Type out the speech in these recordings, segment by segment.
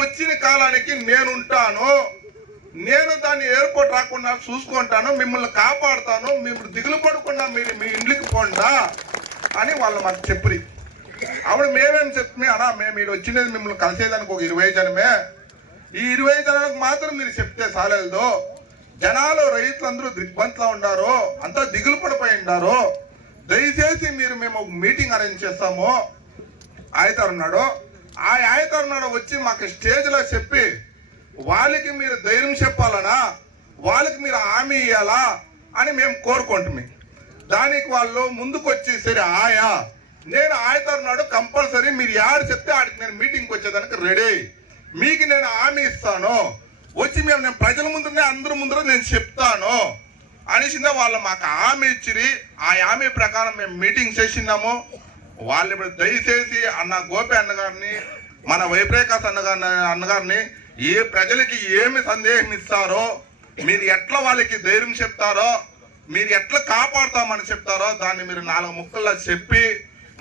వచ్చిన కాలానికి నేనుంటాను, నేను దాన్ని ఎయిర్పోర్ట్ రాకుండా చూసుకుంటాను, మిమ్మల్ని కాపాడుతాను, మిమ్మల్ని దిగులు పడకుండా మీరు మీ ఇంటికి పోండా అని వాళ్ళు మాకు చెప్పి అప్పుడు మేమేం చెప్తే అన్నా మేము మీరు వచ్చినది మిమ్మల్ని కలిసేదానికి ఒక 20 జనమే, ఈ 20 జనాలకు మాత్రం మీరు చెప్తే చాలేదు, జనాలు రైతులందరూ దిగ్బంతులో ఉన్నారు, అంతా దిగులు పడిపోయి ఉన్నారు, దయచేసి మీరు మేము ఒక మీటింగ్ అరేంజ్ చేస్తాము ఆయతారున్నాడు, ఆ ఆయతారున్నాడు వచ్చి మాకు స్టేజ్లో చెప్పి వాళ్ళకి మీరు ధైర్యం చెప్పాలనా, వాళ్ళకి మీరు హామీ ఇవ్వాలా అని మేము కోరుకుంటున్నాం. దానికి వాళ్ళు ముందుకు వచ్చి సరే ఆయా నేను ఆయతారున్నాడు కంపల్సరీ మీరు యారు చెప్తే ఆడికి నేను మీటింగ్కి వచ్చేదానికి రెడీ, మీకు నేను హామీ ఇస్తాను, వచ్చి నేను ప్రజల ముందునే అందరి ముందర నేను చెప్తాను అనేసిందే వాళ్ళు మాకు హామీ ఇచ్చిరి. ఆ హామీ ప్రకారం మేము మీటింగ్ చేసినాము. వాళ్ళు ఇప్పుడు దయచేసి అన్న గోపి అన్నగారిని మన వైప్రకాశ్ అన్నగారిని ఏ ప్రజలకి ఏమి సందేహం ఇస్తారో, మీరు ఎట్లా వాళ్ళకి ధైర్యం చెప్తారో, మీరు ఎట్లా కాపాడుతామని చెప్తారో దాన్ని మీరు 4 ముక్కల్లో చెప్పి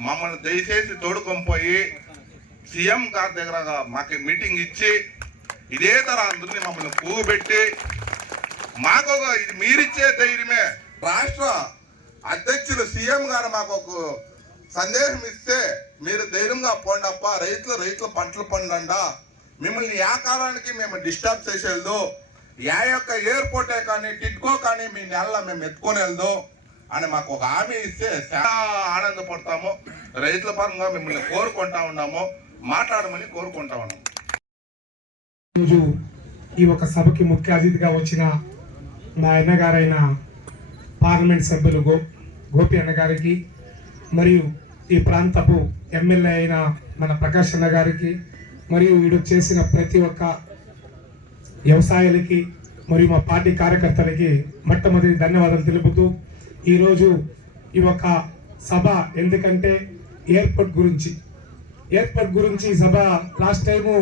మమ్మల్ని దయచేసి తోడుకొని పోయి సీఎం గారి దగ్గర మాకు మీటింగ్ ఇచ్చి ఇదే తర అందరినీ మమ్మల్ని కూగబెట్టి మాకు ఇది మీరిచ్చే ధైర్యమే. రాష్ట్ర అధ్యక్షులు సీఎం గారు మాకు ఒక సందేశం ఇస్తే మీరు ధైర్యంగా పోండప్ప, రైతులు పంటలు పండండా, మిమ్మల్ని ఏ కాలానికి మేము డిస్టర్బ్ చేసేది, ఏ యొక్క ఎయిర్పోర్టే కానీ టిట్కో కానీ మీ నెలలో మేము ఎత్తుకొనేది అని మాకు ఒక హామీ ఇస్తే చాలా ఆనందపడతాము. రైతుల పరంగా మిమ్మల్ని కోరుకుంటా ఉన్నాము, మాట్లాడమని కోరుకుంటా ఉన్నాము. రోజు ఈ ఒక సభకి ముఖ్య అతిథిగా వచ్చిన మా అన్నగారైన పార్లమెంట్ సభ్యులు గోపి అన్నగారికి, మరియు ఈ ప్రాంతపు ఎమ్మెల్యే అయిన మన ప్రకాష్ అన్న గారికి, మరియు వీడు చేసిన ప్రతి ఒక్క వ్యవసాయాలకి మరియు మా పార్టీ కార్యకర్తలకి మొట్టమొదటి ధన్యవాదాలు తెలుపుతూ ఈరోజు ఈ ఒక సభ ఎందుకంటే ఎయిర్పోర్ట్ గురించి సభ లాస్ట్ టైము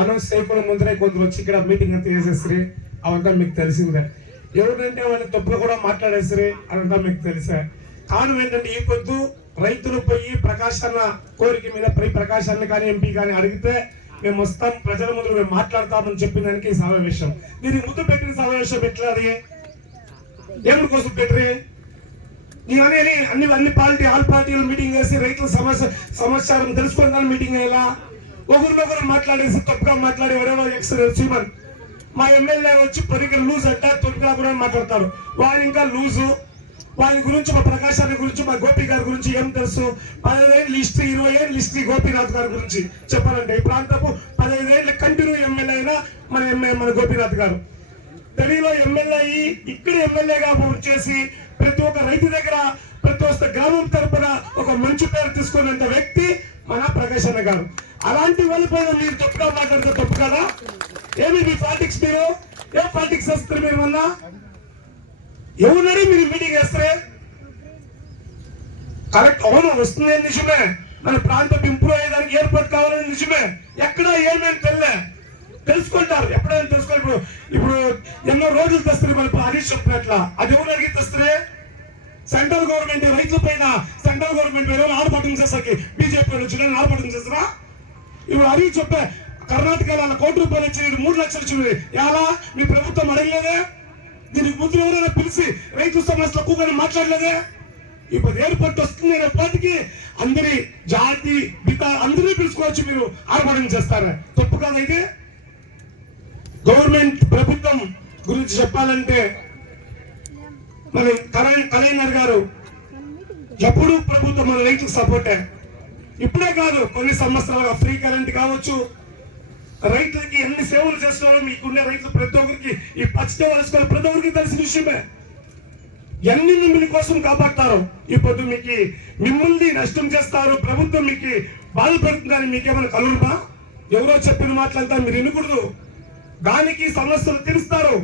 అనౌన్స్ చేయకుండా ముందరే కొందరు వచ్చి ఇక్కడ మీటింగ్ అంతా చేసేసరి అవంతా మీకు తెలిసిందే. ఎవరంటే వాళ్ళని తప్పులు కూడా మాట్లాడేసరి అదంతా మీకు తెలిసే. కారణం ఏంటంటే ఈ పొద్దు రైతులు పోయి ప్రకాష్ అన్న కోరిక మీద ప్రకాష్ అన్న కానీ ఎంపీ కానీ అడిగితే మేము వస్తాం, ప్రజల ముందు మేము మాట్లాడతామని చెప్పిన దానికి ఈ సమావేశం. దీనికి ముందు పెట్టిన సమావేశం పెట్టలేదు, ఏమి కోసం పెట్టరే? అన్ని ఆల్ పార్టీలు మీటింగ్ వేసి రైతుల సమాచారం తెలుసుకుందాం మీటింగ్ అయ్యేలా ఒకరినొకరు మాట్లాడేసి తప్పుగా మాట్లాడి ఎవరెవరో చీమన్ మా ఎమ్మెల్యే వచ్చి పరికర లూజ్ అంట తొలిగా కూడా మాట్లాడతారు. వాడు ఇంకా లూజు, వారి గురించి మా ప్రకాశాన్ని గురించి మా గోపి గారి గురించి ఏం తెలుసు? 15 ఏళ్ళ హిస్టరీ, 20 ఏళ్ళ హిస్టరీ గోపీనాథ్ గారి గురించి చెప్పాలంటే ఈ ప్రాంతపు 15 ఏళ్ళ కంటిన్యూ ఎమ్మెల్యే అయినా మన గోపీనాథ్ గారు ఢిల్లీలో ఎమ్మెల్యే అయ్యి ఇక్కడ ఎమ్మెల్యేగా చేసి ప్రతి ఒక్క రైతు దగ్గర ప్రతి ఒక్క గ్రామం తరపున ఒక మంచి పేరు తీసుకున్నంత వ్యక్తి మన ప్రకాష్ అన్న గారు. అలాంటి వాళ్ళపైన మీరు తప్పుగా మాట్లాడితే తప్పు కదా? ఏమి మీ పాలిటిక్స్, మీరు ఏం పాలిటిక్స్ వేస్తారు? మీరు వల్ల ఎవరినని మీరు మీటింగ్ వేస్తే కరెక్ట్ అవును వస్తుంది నిజమే, మన ప్రాంతం ఇంప్రూవ్ అయ్యేదానికి ఎయిర్పోర్ట్ కావాలని నిజమే. ఎక్కడ ఏమేమి తెలుసుకుంటారు, ఎప్పుడైనా తెలుసుకోవాలి. ఇప్పుడు ఎన్నో రోజులు తెస్తారు మన హరీష్ చెప్పినట్లా, అది ఎవరు అడిగి తెస్తే? సెంట్రల్ గవర్నమెంట్ రైతుల పైన సెంట్రల్ గవర్నమెంట్ ఆర్భాటం చేస్తాకి బీజేపీ వచ్చి ఆర్భాటం చేస్తారా? ఇప్పుడు హరీష్ చెప్పే కర్ణాటకలో 1 కోటి రూపాయలు ఇచ్చి 3 లక్షలు ఇచ్చింది, ఎలా మీ ప్రభుత్వం అడగలేదే? దీనికి ముందు ఎవరైనా పిలిచి రైతు సమస్యలు ఎక్కువగా మాట్లాడలేదే? ఇప్పుడు ఎయిర్పోర్ట్ వస్తుంది అనే పాటికి అందరి జాతి అందరినీ పిలుచుకోవచ్చు, మీరు ఆర్భాటం చేస్తారా? తప్పు కాదు. అయితే గవర్నమెంట్ ప్రభుత్వం గురించి చెప్పాలంటే మన కలైనర్ గారు ఎప్పుడు ప్రభుత్వం మన రైతులకు సపోర్టే. ఇప్పుడే కాదు, కొన్ని సంవత్సరాలుగా ఫ్రీ కరెంట్ కావచ్చు, రైతులకి ఎన్ని సేవలు చేస్తున్నారో మీకున్న రైతులు ప్రతి ఒక్కరికి ఈ పచ్చితో వలసుకోవాలి, ప్రతి ఒక్కరికి తెలిసిన విషయమే. ఎన్ని మిమ్మల్ని కోసం కాపాడతారు, ఇప్పుడు మిమ్మల్ని నష్టం చేస్తారు, ప్రభుత్వం మీకు బాధపడుతుందని మీకేమైనా కలుగుతా? ఎవరో చెప్పిన మాటలంతా మీరు వినకూడదు. దానికి సమస్యలు తెలుస్తారు.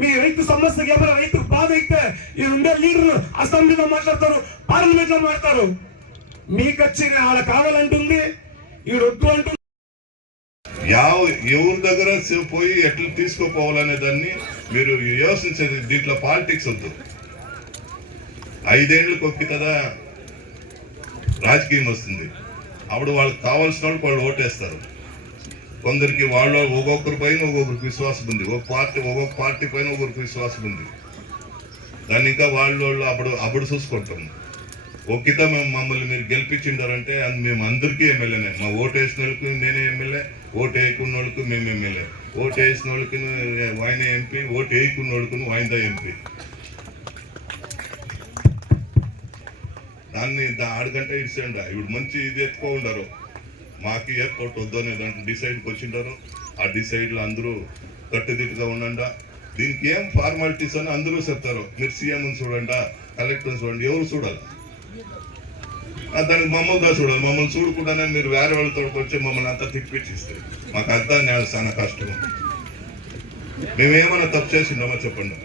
మీ రైతు సమస్యకి ఏమైనా రైతుకు బాధ అయితే ఈ 2 లీడర్లు అసెంబ్లీలో మాట్లాడతారు, పార్లమెంట్ లో మాట్లాడతారు. మీకు వచ్చి ఆడ కావాలంటుంది, ఈడొద్దు అంటుంది. ఎవరి దగ్గర పోయి ఎట్లా తీసుకుపోవాలనే దాన్ని మీరు యోచించేది. దీంట్లో పాలిటిక్స్ వద్దు. 5 ఏళ్ళకి ఒక్క కదా రాజకీయం వస్తుంది, అప్పుడు వాళ్ళకి కావాల్సిన వాళ్ళు ఓటేస్తారు. కొందరికి వాళ్ళ ఒక్కొక్కరి పైన ఒక్కొక్కరికి విశ్వాసం ఉంది, ఒక్కొక్క పార్టీ పైన ఒక్కొక్కరికి విశ్వాసం ఉంది. దాన్ని ఇంకా వాళ్ళు అప్పుడు చూసుకుంటాం. ఒక్కిత మమ్మల్ని మీరు గెలిపించిండారంటే మేము అందరికీ ఎమ్మెల్యేనే. మా ఓటు వేసిన వాళ్ళకి నేనే ఎమ్మెల్యే, ఓటు వేయకున్న వాళ్ళకి మేము ఎమ్మెల్యే, ఓటు వేసిన వాళ్ళకి ఆయన ఎంపీ, ఓటు వేయకున్న వాళ్ళకి ఆయన ఎంపీ. దాన్ని ఆడికంటే ఇచ్చేయండి. ఇప్పుడు మంచి ఇది ఎత్తుకో ఉండారు, మాకు ఎయిర్పోర్ట్ వద్దనే దాంట్లో డిసైడ్కి వచ్చిండారు. ఆ డిసైడ్లో అందరూ కట్టుదిట్టుగా ఉండండి. దీనికి ఏం ఫార్మాలిటీస్ అని అందరూ చెప్తారు. మీరు సీఎంని చూడండి, కలెక్టర్ని చూడండి, ఎవరు చూడాలి? దానికి మమ్మల్ని చూడాలి. మమ్మల్ని చూడకుండానే మీరు వేరే వాళ్ళతో వచ్చి మమ్మల్ని అంతా తిప్పించిస్తారు. మాకు అర్థం కాదు, చాలా కష్టం. మేమేమన్నా తప్పు చేసిండామో చెప్పండి.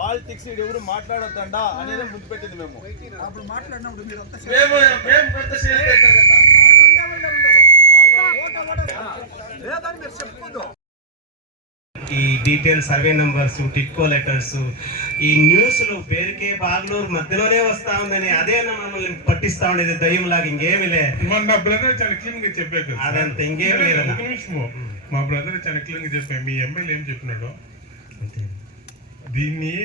పాలిటిక్స్ ఎవరు మాట్లాడొద్దండా అనేది ముందు పెట్టింది. మేము అప్పుడు మాట్లాడినప్పుడు ఈ detail survey numbers, TIDCO letters, ఈ న్యూస్లు పేరుకే బాగ్లూరు మధ్యలోనే వస్తా ఉందని అదే మమ్మల్ని పట్టిస్తా ఉండేది దయ్యంలాగా. ఇంకేమీ లే. మా బ్రదర్ చాలా క్లీన్ గా చెప్పారు. అదంతా ఇంకేమీ లేదు. మా బ్రదర్ చాలా క్లీన్ గా చెప్పారు. మీ ఎమ్మెల్యే ఏం చెప్పినాడు, దీన్ని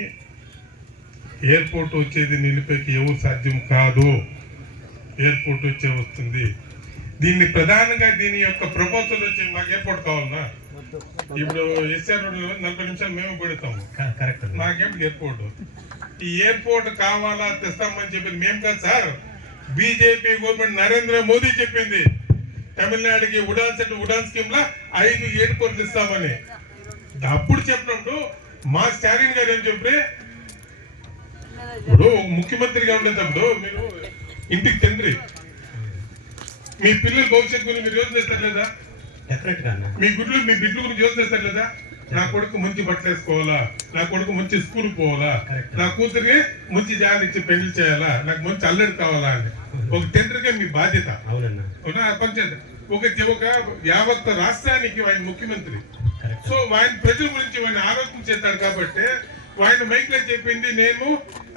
ఎయిర్పోర్ట్ వచ్చేది నిలిపేకి ఎవరు సాధ్యం కాదు, ఎయిర్పోర్ట్ వచ్చే వస్తుంది. దీన్ని ప్రధానంగా దీని యొక్క ప్రపోజల్ వచ్చి మాకు ఎయిర్పోర్ట్ కావాలన్నా, ఇప్పుడు ఎస్ఆర్ రోడ్లో 40 నిమిషాలు మేము పెడతాము, కరెక్ట్. మాకేమిటి ఎయిర్పోర్ట్? ఈ ఎయిర్పోర్ట్ కావాలా తెస్తామని చెప్పింది మేము కాదు sir, BJP government Narendra Modi చెప్పింది. తమిళనాడుకి ఉడాన్ స్కీమ్ లా 5 ఎయిర్పోర్ట్లు ఇస్తామని. అప్పుడు చెప్పినప్పుడు మా స్టాలిన్ గారు ఏం చెప్పి, ఇప్పుడు ముఖ్యమంత్రిగా ఉండేటప్పుడు మీరు ఇంటికి తండ్రి, మీ పిల్లల భవిష్యత్తు గురించి మీరు యోచన చేస్తారు లేదా? మీ బిడ్డల గురించి యోచన చేస్తారు లేదా? నా కొడుకు మంచి బట్టలు వేసుకోవాలా, నా కొడుకు మంచి స్కూల్ పోవాలా, నా కూతురికి మంచి జాగ్రత్త ఇచ్చి పెళ్లి చేయాలా, నాకు మంచి అల్లడి కావాలా అని ఒక తండ్రిగా మీ బాధ్యత. ఒక యావత్ రాష్ట్రానికి ఆయన ముఖ్యమంత్రి. సో ఆయన ప్రజల గురించి ఆయన ఆలోచన చేస్తాడు. కాబట్టి ఆయన మైక్ లో చెప్పింది, నేను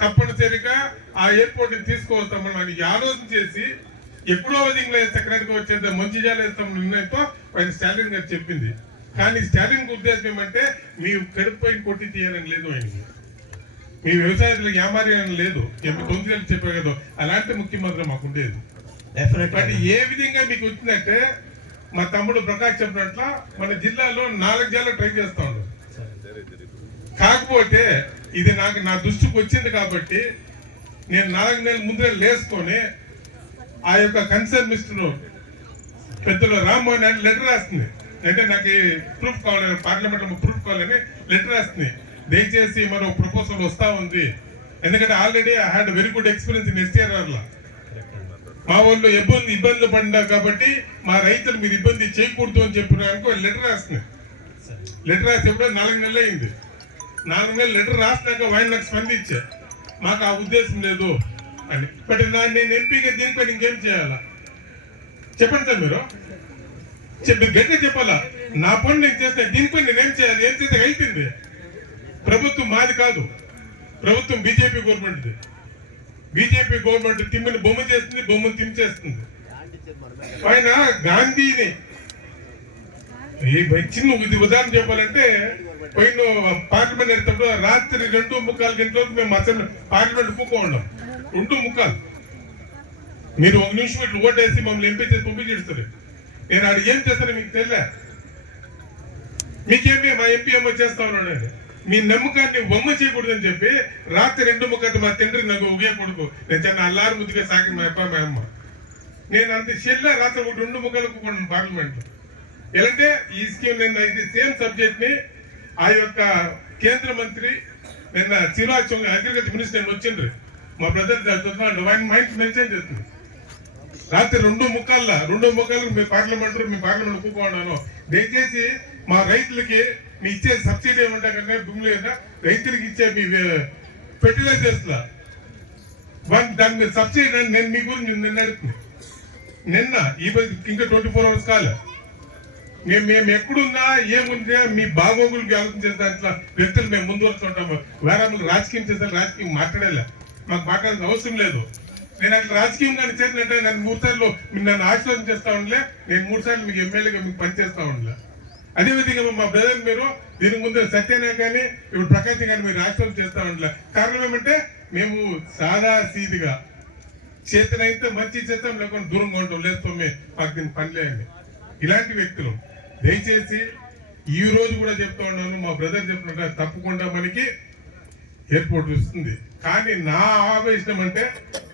తప్పనిసరిగా ఆ ఎయిర్పోర్ట్ ని తీసుకువస్తామని ఆలోచన చేసి ఎప్పుడో విధంగా సెక్రటరీగా వచ్చేది మంచి చేస్తాం నిర్ణయంతో ఆయన స్టాలిన్ గారు చెప్పింది. కానీ స్టాలిన్ ఉద్దేశం ఏమంటే మీ కడుపు పైన కొట్టి తీయాలని లేదు, ఆయనకి మీ వ్యవసాయాలకు ఏమారేయాలని లేదు. తొందరగా చెప్పారు కదా, అలాంటి ముఖ్యమంత్రి మాకు ఉండేది. బట్ ఏ విధంగా మీకు వచ్చిందంటే, మా తమ్ముడు ప్రకాష్ చెప్పినట్ల మన జిల్లాలో 4 జిల్లాలు ట్రై చేస్తా ఉన్నాం. కాకపోతే ఇది నా దృష్టికి వచ్చింది కాబట్టి నేను 4 నెలల ముందే లేసుకొని ఆ యొక్క కన్సర్న్ మినిస్టర్ పెద్దలు రామ్మోహన్ రెడ్డి లెటర్ రాస్తుంది. అంటే నాకు ప్రూఫ్ కావాలని, పార్లమెంట్ లో ప్రూఫ్ కావాలని లెటర్ రాస్తుంది. దయచేసి మరో ప్రపోజల్ వస్తా ఉంది. ఎందుకంటే already I had very good experience in STR లో. మా వాళ్ళు ఇబ్బందులు పడ్డారు కాబట్టి మా రైతులు మీరు ఇబ్బంది చేయకూడదు అని చెప్పినారనుకో లెటర్ రాస్తుంది. లెటర్ రాసి ఎప్పుడో 4 నెలలు అయింది. 4 నెలలు లెటర్ రాసినాక ఆయన నాకు స్పందించా, మాకు ఆ ఉద్దేశం లేదు అని. బట్ నేను ఎంపీగా దీనిపై ఇంకేం చేయాలా చెప్పండి సార్, మీరు గట్టిగా చెప్పాలా. నా పని నేను చేస్తే దీనిపై నేనేం చేయాలి? ఏం చేస్తే అయిపోయింది. ప్రభుత్వం మాది కాదు, ప్రభుత్వం బీజేపీ గవర్నమెంట్. బీజేపీ గవర్నమెంట్ తిమ్మిని బొమ్మ చేస్తుంది, బొమ్మను తిమ్మిచేస్తుంది. ఆయన గాంధీని చిన్న ఉదాహరణ చెప్పాలంటే, పైన పార్లమెంట్ వెళ్తాడు రాత్రి 2:45 గంటలకు మేము అసలు పార్లమెంట్ పూకోండాం. 2:45 మీరు 1 నిమిషం ఇట్లా ఓటేసి మమ్మల్ని ఎంపీ చేసి పంపించేస్తారు. నేను ఆడ ఏం చేస్తానో మీకు తెలియలే. మీకేమి మా ఎంపీ అమ్మ చేస్తా ఉన్నాడు. మీ నమ్మకాన్ని బొమ్మ చేయకూడదని చెప్పి రాత్రి 2:30 మా తండ్రి నాకు ఒకే కొడుకు, నేను చిన్న అల్లారు ముద్దుగా సాకి మా అప్ప మా అమ్మ. నేను అంత చెల్లె రాత్రి 2:30 కొన్నాను పార్లమెంట్. ఎలాంటే ఈ స్కీమ్ నిన్న ఇది సేమ్ సబ్జెక్ట్ ని ఆ యొక్క కేంద్ర మంత్రి నిన్న శివరాజ్ చౌహాన్ అగ్రికల్చర్ మినిస్టర్ వచ్చిండ్రు. మా బ్రదర్ ఆయన మైండ్ మెన్షన్ చేస్తుంది. రాత్రి 2:30 మీ పార్లమెంట్ కూకోన్నాను. దయచేసి మా రైతులకి మీ ఇచ్చే సబ్సిడీ ఏమంటా కన్నా భూములు కదా రైతులకి ఇచ్చే మీ ఫెర్టిలైజర్స్ దాని మీద సబ్సిడీ నేను మీ గురించి నిన్న అడుగుతుంది. నిన్న ఇంకా 24 అవర్స్ కాలే. మేము ఎక్కడున్నా ఏముంటే మీ బాగోగులకి ఆలోచన చేస్తే అట్లా వ్యక్తులు మేము ముందు వస్తుంటాము. వేరే రాజకీయం చేస్తే రాజకీయం మాట్లాడేలా, మాకు మాట్లాడాల్సిన అవసరం లేదు. నేను అట్లా రాజకీయంగా చేసినట్టే నన్ను 3 సార్లు మీరు నన్ను ఆశీర్వాదం చేస్తా ఉండలే, నేను 3 సార్లు మీకు ఎమ్మెల్యేగా మీకు పనిచేస్తా ఉండలే. అదేవిధంగా మా బ్రదర్ మీరు దీనికి ముందు సత్యనే కానీ ఇప్పుడు ప్రకాశం కానీ మీరు ఆశీర్వాదం చేస్తా ఉండలే. కారణం ఏమంటే మేము సాదా సీదిగా చేతనైతే మంచి చేస్తాం, లేకుండా దూరంగా ఉంటాం, లేదు మాకు దీనికి పని లేదండి. ఇలాంటి వ్యక్తులు దయచేసి ఈ రోజు కూడా చెప్తా ఉన్నాను, మా బ్రదర్ చెప్తున్నా తప్పకుండా మనకి ఎయిర్పోర్ట్ వస్తుంది. కానీ నా ఆవేశం అంటే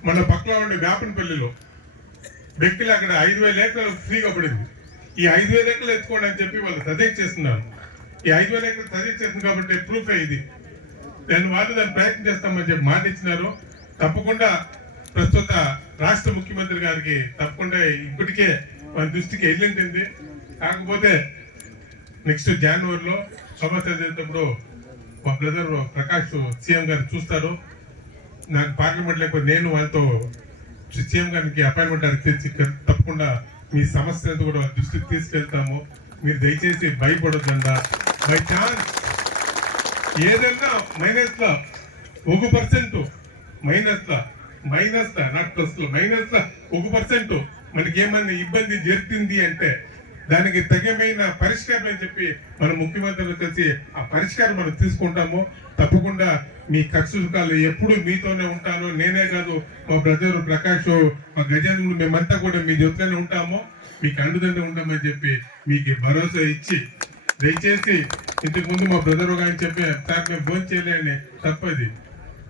మన పక్కన ఉండే వేపనపల్లిలో వ్యక్తులు అక్కడ 5,000 ఎకరాలు ఫ్రీగా పడింది. ఈ 5,000 ఎకరాలు ఎత్తుకోండి అని చెప్పి వాళ్ళు సజెక్ట్ చేస్తున్నారు. ఈ 5,000 ఎకరాలు సజెక్ట్ చేస్తుంది కాబట్టి ప్రూఫ్ ఇది. దాన్ని ప్రయత్నం చేస్తామని చెప్పి మాట ఇచ్చినారు. తప్పకుండా ప్రస్తుత రాష్ట్ర ముఖ్యమంత్రి గారికి తప్పకుండా ఇప్పటికే మన దృష్టికి వెళ్ళింది. కాకపోతే నెక్స్ట్ జనవరిలో సంవత్సరం చేసేటప్పుడు మా బ్రదర్ ప్రకాష్ సీఎం గారు చూస్తారు. నాకు పార్లమెంట్ లేకపోతే నేను వాళ్ళతో సీఎం గారికి అపాయింట్మెంట్ తెచ్చి తప్పకుండా మీ సమస్య కూడా దృష్టికి తీసుకెళ్తాము. మీరు దయచేసి భయపడొద్దండా. బై ఛాన్స్ ఏదైనా మైనస్ లో 1% మైనస్ నాట్ ప్లస్ లో మైనస్ లో 1% మనకి ఏమైనా ఇబ్బంది జరిగింది అంటే దానికి తగిన పరిష్కారం అని చెప్పి మన ముఖ్యమంత్రులు కలిసి ఆ పరిష్కారం మనం తీసుకుంటాము. తప్పకుండా మీ కష్టసుఖాలు ఎప్పుడు మీతోనే ఉంటాను. నేనే కాదు, మా బ్రదర్ ప్రకాష్, మా గజేంద్రుడు, మేమంతా కూడా మీ జొత్తనే ఉంటాము, మీకు అండుదండ ఉంటామని చెప్పి మీకు భరోసా ఇచ్చి దయచేసి ఇంతకు ముందు మా బ్రదర్ గారిని చెప్పి సార్ మేము భోజనం చేయలేని తప్పది.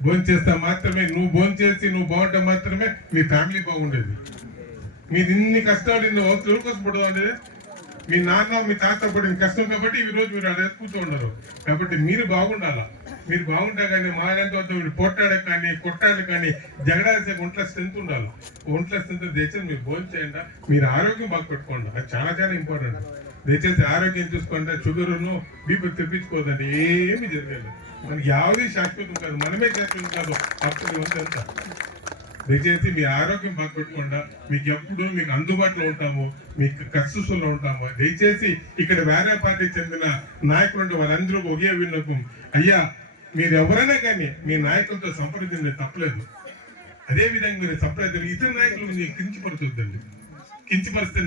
భోజనం చేస్తా మాత్రమే నువ్వు భోజనం చేసి నువ్వు బాగుంటా మాత్రమే మీ ఫ్యామిలీ బాగుండేది. మీరు ఇన్ని కష్టాలు ఎవరి కోసం పడదు అనేది మీ నాన్న మీ తాత పడిన కష్టం కాబట్టి ఈ రోజు మీరు అలా కూర్చో ఉన్నారు. కాబట్టి మీరు బాగుండాలా. మీరు బాగుంటా కానీ మాలంత పొట్టాడకు కానీ కొట్టాడు కానీ జగడాల్సే ఒంట్లో స్ట్రెంత్ ఉండాలి. ఒంట్లో స్ట్రెంత్ దయచేసి మీరు భోజనం చేయండి. మీరు ఆరోగ్యం బాగా పెట్టుకోండి. అది చాలా చాలా ఇంపార్టెంట్. దయచేసి ఆరోగ్యం చూసుకోండి. షుగర్ను బీపీ తెప్పించుకోదండి. ఏమి జరగలేదు. మనకి యావది శాశ్వతం కాదు, మనమే శాశ్వతం కాదు. అప్పుడు ఉందంతా దయచేసి మీ ఆరోగ్యం బాగా పెట్టుకోండి. మీకు ఎప్పుడు మీకు అందుబాటులో ఉంటాము, మీకు కష్టసులో ఉంటాము. దయచేసి ఇక్కడ వేరే పార్టీకి చెందిన నాయకులు వాళ్ళందరూ ఒకే విన్నకం, అయ్యా మీరు ఎవరైనా కానీ మీ నాయకులతో సంప్రదించే తప్పలేదు. అదే విధంగా మీరు సంప్రదించారు ఇతర నాయకులు మీరు కించపరచొద్దండి. కించపరిస్తే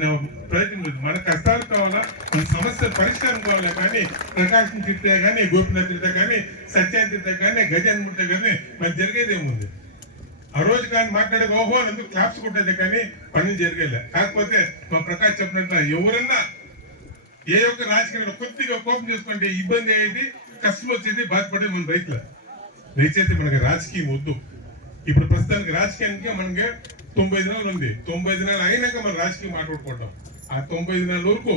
ప్రయత్నం లేదు. మన కష్టాలు కావాలా, మన సమస్య పరిష్కారం కావాలా. కానీ ప్రకాశం తిట్టే కానీ, గోపినాథ్ తిట్టే కానీ, సత్యాన్ని తిట్టే కానీ, గజాన్ని ముట్టే కానీ మరి జరిగేదేముంది. ఆ రోజు కానీ మాట్లాడే ఓహో అందుకు క్లాప్స్ కొట్టేది కానీ పని జరగలే. కాకపోతే మా ప్రకాష్ చెప్పినట్టు ఎవరన్నా ఏ ఒక్క రాజకీయంలో కొద్దిగా కోపం చేసుకుంటే ఇబ్బంది అయ్యేది, కష్టం వచ్చేది, బాధపడేది మన రైతులు. దయచేసి మనకి రాజకీయం వద్దు. ఇప్పుడు ప్రస్తుతానికి రాజకీయానికి మనకి 90 దినాలు ఉంది. 90 దినాలు అయినాక మనం రాజకీయం మాట్లాడుకుంటాం. ఆ 90 దినాల వరకు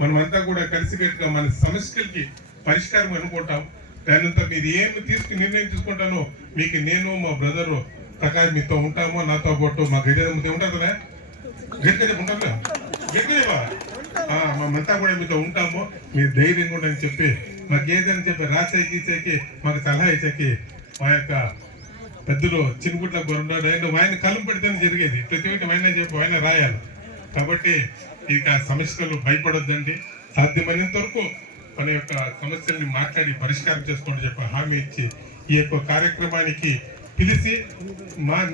మనమంతా కూడా కలిసికట్టుగా మన సమస్యలకి పరిష్కారం అనుకుంటాం. దానంతా మీరు ఏమి నిర్ణయం తీసుకుంటానో మీకు నేను మా బ్రదర్ ప్రకాష్ మీతో ఉంటాము. నాతో పాటు మా గజేంద్ర ఉంటారు కదా, గట్టిగా ఉంటారు గట్టిగా మేమంతా కూడా మీతో ఉంటాము. మీరు ధైర్యంగా ఉండని చెప్పి మాకు ఏదని చెప్పి రాసేకి గీసేకి మాకు సలహా ఇచ్చేకి మా యొక్క పెద్దలు చిన్నగుట్ల ఉన్నాడు. ఆయన కలం పెడితేనే జరిగేది. ప్రతి ఒక్కటి ఆయన చెప్పి ఆయన రాయాలి. కాబట్టి ఇక సమస్యలు భయపడొద్దండి. సాధ్యమైనంత వరకు మన యొక్క సమస్యల్ని మాట్లాడి పరిష్కారం చేసుకోండి చెప్పి హామీ ఇచ్చి ఈ యొక్క కార్యక్రమానికి పిలిచి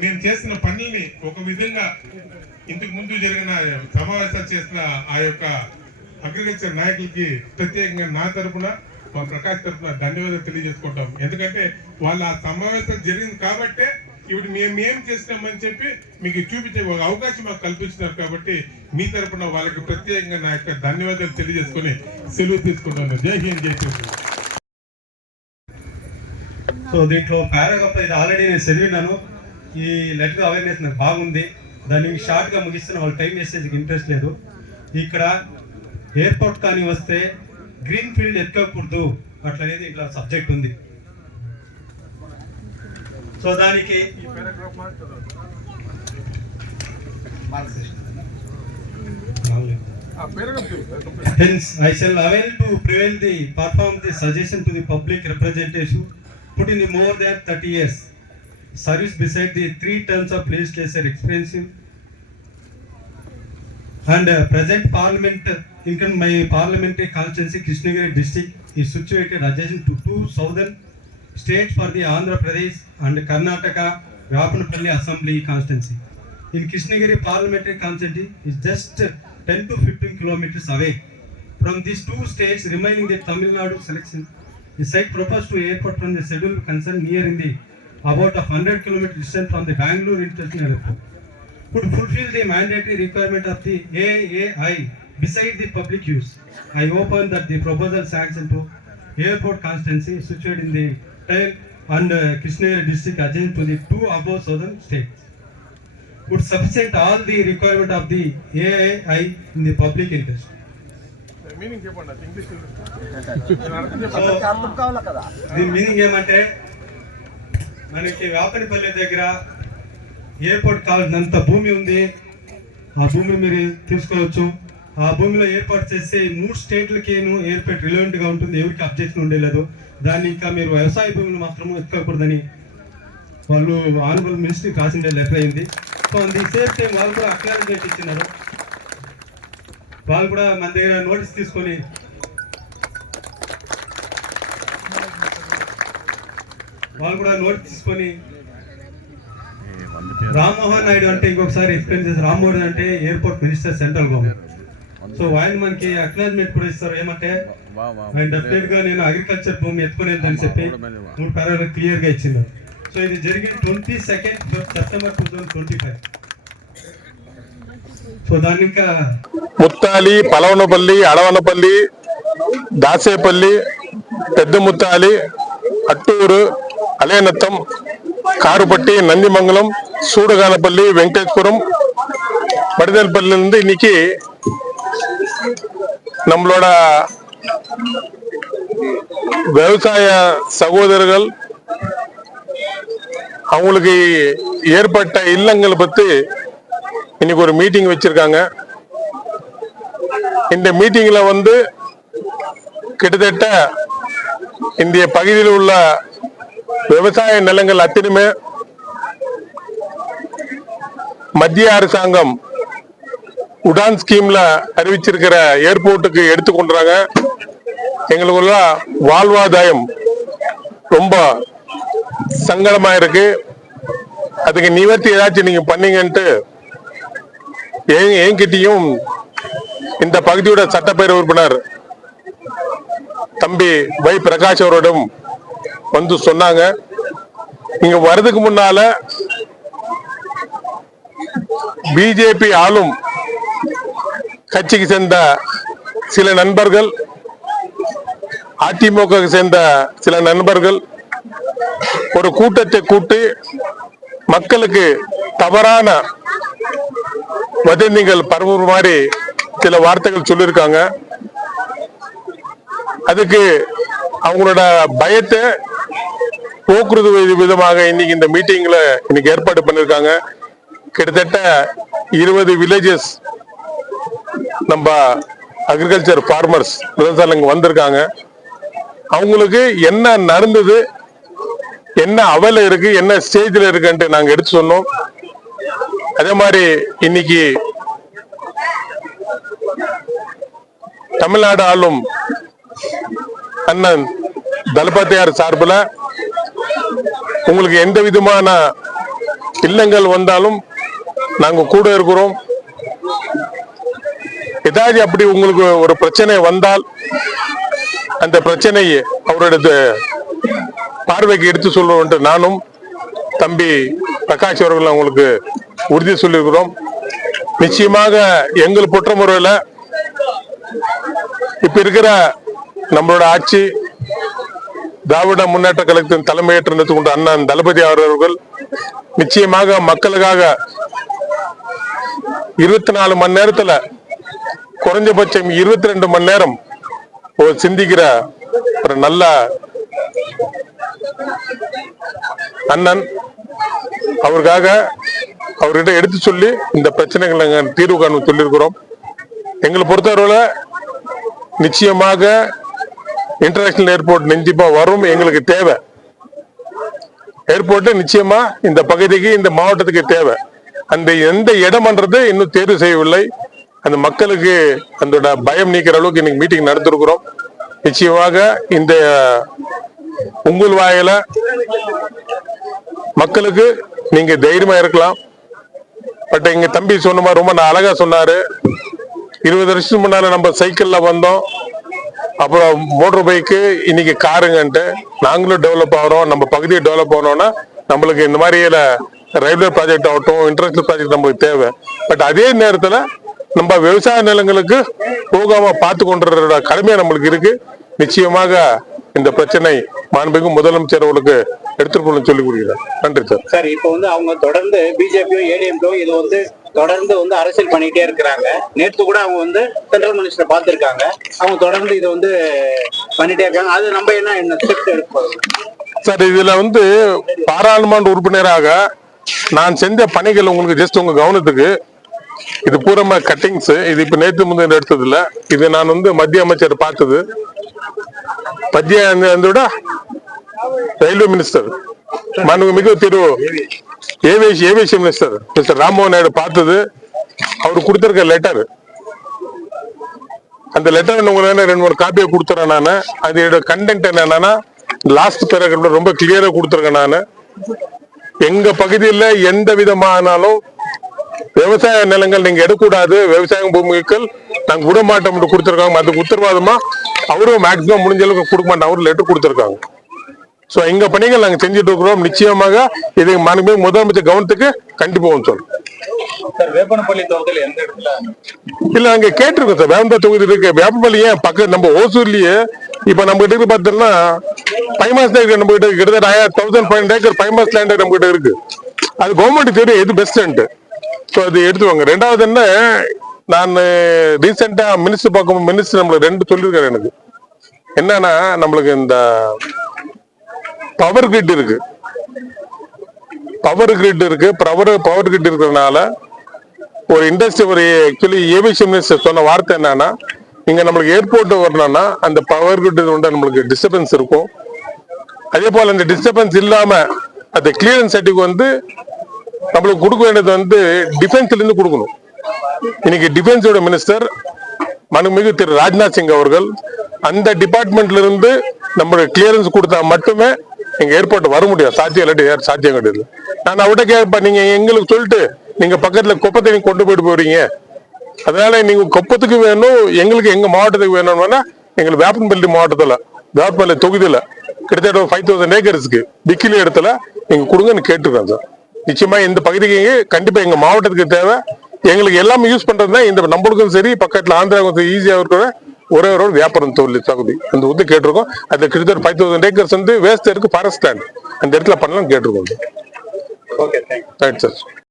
నేను చేసిన పనుల్ని ఒక విధంగా ఇంతకు ముందు జరిగిన సమావేశాలు చేసిన ఆ యొక్క అగ్రికల్చర్ నాయకులకి ప్రత్యేకంగా నా తరఫున మా ప్రకాష్ తరఫున ధన్యవాదాలు తెలియజేసుకుంటాం. ఎందుకంటే వాళ్ళ ఆ సమావేశం జరిగింది కాబట్టే ఇప్పుడు మేము ఏం చేసినామని చెప్పి మీకు చూపించే ఒక అవకాశం మాకు కల్పించినారు. కాబట్టి మీ తరఫున వాళ్ళకి ప్రత్యేకంగా నా యొక్క ధన్యవాదాలు తెలియజేసుకుని సెలవు తీసుకుంటాను. జై హింద్, జై శ్రీరామ్. సో దీంట్లో పారాగ్రాఫ్ ఇది ఆల్రెడీ నేను చదివినాను. ఈ లెటర్ అవేర్నెస్ నాకు బాగుంది. దాన్ని షార్ట్గా ముగిస్తున్న వాళ్ళ టైం వేసేందుకు ఇంట్రెస్ట్ లేదు. ఇక్కడ ఎయిర్పోర్ట్ కానీ వస్తే గ్రీన్ ఫీల్డ్ ఎక్కకూడదు అట్లనేది ఇట్లా సబ్జెక్ట్ ఉంది. సో దానికి hence I shall avail to prevail the perform the suggestion to the public representation put in the more than 30 years service beside the 3 terms of legislature experience and present parliament income. My parliamentary constituency Krishnagiri district is situated adjacent to 2 southern states for the Andhra Pradesh and Karnataka Vapanapalli Assembly constituency. In Krishnagiri parliamentary constituency is just 10 to 15 kilometers away. From these two states remaining the Tamil Nadu selection, the site proposed to airport from the schedule concerned near in the about 100 km distance from the Bangalore International Airport would fulfill the mandatory requirement of the AAI beside the public use. I open that the proposal sanctioned to airport constituency situated in the tail and Krishnagiri district adjacent to the two above southern states would substitute all the requirement of the AAI in the public interest. Meaning చెప్పండి English అర్థం కావాలా కదా. దీని meaning ఏమంటే మనకి వేపనపల్లి దగ్గర airport కావాల్సినంత భూమి ఉంది. ఆ భూమిని మీరు తీసుకోవచ్చు. ఆ భూమిలో ఏర్పాటు చేస్తే 3 స్టేట్లకి ఎయిర్పోర్ట్ రిలవెంట్ గా ఉంటుంది. ఎవరికి అబ్జెక్షన్ ఉండేలేదు. దాన్ని ఇంకా మీరు వ్యవసాయ భూములు మాత్రం ఎక్కకూడదని వాళ్ళు ఆనరబుల్ మినిస్ట్రీకి రాసిన లెటర్ అయింది. సో ది సేమ్ టైం వాళ్ళు కూడా అక్నాలెడ్జ్మెంట్ ఇచ్చినారు. వాళ్ళు కూడా మన దగ్గర నోటీస్ తీసుకొని రామ్మోహన్ నాయుడు అంటే ఇంకొకసారి ఎక్స్ప్లెయిన్ చేసి, రామ్మోహన్ అంటే airport minister central government. So ఆయన మనకి అక్నాలెడ్జ్మెంట్ కూడా ఇస్తారు. ఏమంటే ఆయన డెఫినెట్ గా నేను అగ్రికల్చర్ భూమి ఎత్తుకునేదని చెప్పి 3 పారాలు క్లియర్ గా ఇచ్చినారు. సో ఇది జరిగిన 22 సెప్టెంబర్ 2025. సో దాని ఇంకా ముత్తాలి, పలవనపల్లి, అడవనపల్లి, దాసేపల్లి, పెద్ద ముత్తాలి, అట్టూరు, అలేనత్తం, காருப்பட்டி, நந்திமங்கலம், சூடகானப்பள்ளி, வெங்கடேஸ்வரம், படுதல்பள்ளியிலிருந்து இன்னைக்கு நம்மளோட விவசாய சகோதரர்கள் அவங்களுக்கு ஏற்பட்ட இல்லங்களை பத்தி இன்னைக்கு ஒரு மீட்டிங் வச்சிருக்காங்க. இந்த மீட்டிங்ல கிட்டத்தட்ட இந்த பகுதியில் உள்ள விவசாய நிலங்கள் அத்தனையுமே மத்திய அரசாங்கம் உடான் ஸ்கீம்ல அறிவிச்சிருக்கிற ஏர்போர்ட்டுக்கு எடுத்துக்கொண்டாங்க. எங்களுக்குள்ள வாழ்வாதாரம் ரொம்ப சங்கடமா இருக்கு. அதுக்கு நிவர்த்தி ஏதாச்சும் நீங்க பண்ணீங்கன்ட்டு என்கிட்டயும் இந்த பகுதியோட சட்டப்பேரவை உறுப்பினர் தம்பி வை பிரகாஷ் அவரோடும் சொன்னாங்க. இங்க வர்றதுக்கு முன்னால பிஜேபி ஆளும் கட்சிக்கு சேர்ந்த சில நண்பர்கள், அதிமுக சேர்ந்த சில நண்பர்கள் ஒரு கூட்டத்தை கூட்டி மக்களுக்கு தவறான வதந்திகள் பரவுற மாதிரி சில வார்த்தைகள் சொல்லியிருக்காங்க. அதுக்கு அவங்களோட பயத்தை போக்குறது விதமாக இன்னைக்கு இந்த மீட்டிங்ல இன்னைக்கு ஏற்பாடு பண்ணிருக்காங்க. கிட்டத்தட்ட 20 வில்லேஜஸ் நம்ம அக்ரிகல்ச்சர் ஃபார்மர்ஸ் விவசாயிங்க வந்திருக்காங்க. அவங்களுக்கு என்ன நடந்தது, என்ன அவல இருக்கு, என்ன ஸ்டேஜ்ல இருக்குன்ட்டு நாங்க எடுத்து சொன்னோம். அதே மாதிரி இன்னைக்கு தமிழ்நாடு ஆளும் அண்ணன் தளபதியார் சார்பில் உங்களுக்கு எந்த விதமான இல்லங்கள் வந்தாலும் நாங்க கூட இருக்கிறோம். ஏதாவது அப்படி உங்களுக்கு ஒரு பிரச்சனை வந்தால் அந்த பிரச்சனையை அவரோட பார்வைக்கு எடுத்து சொல்லுவோம். நானும் தம்பி பிரகாஷ் அவர்கள் உங்களுக்கு உறுதி சொல்லியிருக்கிறோம். நிச்சயமாக எங்கள் குற்ற முறையில் இப்ப இருக்கிற நம்மளோட ஆட்சி திராவிட முன்னேற்ற கழகத்தின் தலைமையேற்று நடத்தி கொண்ட அண்ணன் தளபதி அவர்கள் நிச்சயமாக மக்களுக்காக 24 மணி நேரத்துல குறைஞ்சபட்சம் 22 மணி நேரம் சிந்திக்கிற ஒரு நல்ல அண்ணன். அவருக்காக அவர்கிட்ட எடுத்து சொல்லி இந்த பிரச்சனைகளை தீர்வு காண சொல்லியிருக்கிறோம். எங்களை பொறுத்தவரை நிச்சயமாக இன்டர்நேஷனல் ஏர்போர்ட் நிச்சயமா வரும். எங்களுக்கு தேவை ஏர்போர்ட் நிச்சயமா இந்த பகுதிக்கு, இந்த மாவட்டத்துக்கு தேவை. அந்த எந்த இடம்ன்றது இன்னும் தேர்வு செய்யவில்லை. அந்த மக்களுக்கு அதோட பயம் நீக்கிற அளவுக்கு இன்னைக்கு மீட்டிங் நடத்திருக்கிறோம். நிச்சயமாக இந்த உங்கள் வாயில மக்களுக்கு நீங்க தைரியமா இருக்கலாம். பட் எங்க தம்பி சொன்ன மாதிரி ரொம்ப அழகா சொன்னாரு. 20 வருஷத்துக்கு முன்னால நம்ம சைக்கிள்ல வந்தோம், அப்புறம் மோட்டர் பைக்கு, இன்னைக்கு காருங்கன்ட்டு நாங்களும் டெவலப் ஆகிறோம். நம்ம பகுதியை டெவலப் ஆகணும்னா நம்மளுக்கு இந்த மாதிரி ரயில்வே ப்ராஜெக்ட் ஆகட்டும், இன்டர்நேஷனல் ப்ராஜெக்ட் நமக்கு தேவை. பட் அதே நேரத்துல நம்ம விவசாய நிலங்களுக்கு போகாம பார்த்து கொண்டிருக்கிற கடமையா நம்மளுக்கு இருக்கு. நிச்சயமாக இந்த பிரச்சனை மாண்புமிகு முதலமைச்சர் அவர்களுக்கு எடுத்துக்கொள்ள சொல்லி கொடுக்கிறார். நன்றி சார். சார், இப்போ அவங்க தொடர்ந்து பிஜேபியோ ஏடிஎம்கோ இது தொடர்ந்து அரசியல் பண்ணிட்டே இருக்கிறாங்க. நேற்று கூட அவங்க சென்ட்ரல் மினிஸ்டர் பார்த்திருக்காங்க. அவங்க தொடர்ந்து இது பண்ணிட்டே இருக்காங்க. அது நம்ம என்ன ஸ்டெப் எடுப்போம் சார்? இதுல பாராளுமன்ற உறுப்பினராக நான் செஞ்ச பணிகள் உங்களுக்கு ஜஸ்ட் உங்க கவனத்துக்கு, இது பூரமா கட்டிங்ஸ். இது இப்ப நேற்று முந்தின எடுத்தது இல்ல. இது நான் மத்திய அமைச்சர் பார்த்தது. மத்திய ரயில்வே மினிஸ்டர் மாண்புமிகு திரு aviation minister mister Rammohan Naidu பார்த்தது. அவரு கொடுத்திருக்க லெட்டர், அந்த லெட்டர் உங்களுக்கு 2-3 காப்பியை கொடுத்துறேன் நானு. அதோட கண்டென்ட் என்னன்னா லாஸ்ட் பேராகிராஃப்ல ரொம்ப கிளியரா கொடுத்துருக்கேன் நானு. எங்க பகுதியில் எந்த விதமானாலும் விவசாய நிலங்கள் நீங்க எடுக்கக்கூடாது, விவசாய பூமிகள் நாங்க விட மாட்டோம் கொடுத்துருக்காங்க. அதுக்கு உத்தரவாதமா அவரும் மேக்சிமம் முடிஞ்ச அளவுக்கு கொடுக்க மாட்டோம், அவரு லெட்டர் கொடுத்துருக்காங்க. சோ எங்க பணிகள் நாங்க செஞ்சுட்டு இருக்கிறோம். நிச்சயமாக இதை மாண்புமிகு முதலமைச்சர் கவனத்துக்கு கண்டிப்பா சொல்றோம். வேப்பனப்பள்ளி தொகுதியில் எந்த இடத்துல இல்ல அங்க கேட்டிருக்கோம் சார். வேப்பன தொகுதி இருக்கு. வேப்பனப்பள்ளி ஏன் பக்கம் நம்ம ஓசூர்லயே இப்ப நம்ம கிட்ட இருக்கு பார்த்தோம்னா பைமாஸ் லேண்ட் நம்ம கிட்ட கிட்டத்தட்ட 1500 ஏக்கர் பைமாஸ் லேண்ட் நம்ம கிட்ட இருக்கு. அது கவர்மெண்ட் தெரியும் எது பெஸ்ட். ஸோ அது எடுத்துவாங்க. ரெண்டாவது என்ன, நான் ரீசெண்டா மினிஸ்டர் பார்க்கும் மினிஸ்டர் நம்மளுக்கு 2 சொல்லியிருக்காரு எனக்கு. என்னன்னா நம்மளுக்கு இந்த பவர் கிரிட் இருக்கு, பவர் கிரிட் இருக்கிறதுனால ஒரு இண்டஸ்ட்ரி ஆக்சுவலி ஏவியேஷன் மினிஸ்டர் சொன்ன வார்த்தை என்னன்னா, இங்க நம்மளுக்கு ஏர்போர்ட் வரணும்னா அந்த பவர் கிரிட் நம்மளுக்கு டிஸ்டர்பன்ஸ் இருக்கும். அதே போல அந்த டிஸ்டர்பன்ஸ் இல்லாம அந்த கிளியரன்ஸ் சர்டிஃபிகேட் நம்மளுக்கு கொடுக்க வேண்டியது டிஃபென்ஸ்ல இருந்து கொடுக்கணும். இன்னைக்கு டிஃபென்ஸோட மினிஸ்டர் மாண்புமிகு திரு ராஜ்நாத் சிங் அவர்கள் அந்த டிபார்ட்மெண்ட்ல இருந்து நம்மளுக்கு கிளியரன்ஸ் கொடுத்தா மட்டுமே எங்க ஏர்போர்ட் வர முடியும். சாத்தியம் கிடையாது. நான் அவட்ட கேட்பேன், நீங்க எங்களுக்கு சொல்லிட்டு நீங்க பக்கத்துல கொப்பத்தை நீங்க கொண்டு போயிட்டு போறீங்க, அதனால நீங்க கொப்பத்துக்கு வேணும், எங்களுக்கு எங்க மாவட்டத்துக்கு வேணும்னா எங்களுக்கு வேப்பன்பள்ளி மாவட்டத்துல வேப்பன்பள்ளி தொகுதியில கிட்டத்தட்ட 5000 ஏக்கர்ஸ்க்கு பிக்கிலி இடத்துல நீங்க கொடுங்கன்னு கேட்டுருக்கேன் சார். நிச்சயமா இந்த பகுதிக்கு கண்டிப்பா எங்க மாவட்டத்துக்கு தேவை. எங்களுக்கு எல்லாமே யூஸ் பண்றதுனா இந்த நம்மளுக்கும் சரி, பக்கத்துல ஆந்திராவுக்கும் ஈஸியா இருக்கிற ஒரே ஒரு வியாபாரம் தொழில் தகுதி அந்த கேட்டிருக்கோம். அதுல கிட்டத்தட்ட 5000 ஏக்கர்ஸ் வேஸ்ட் இருக்கு, ஃபாரஸ்ட் லேண்ட், அந்த இடத்துல பண்ணலாம் கேட்டிருக்கோம். Okay, thank you. Right sir.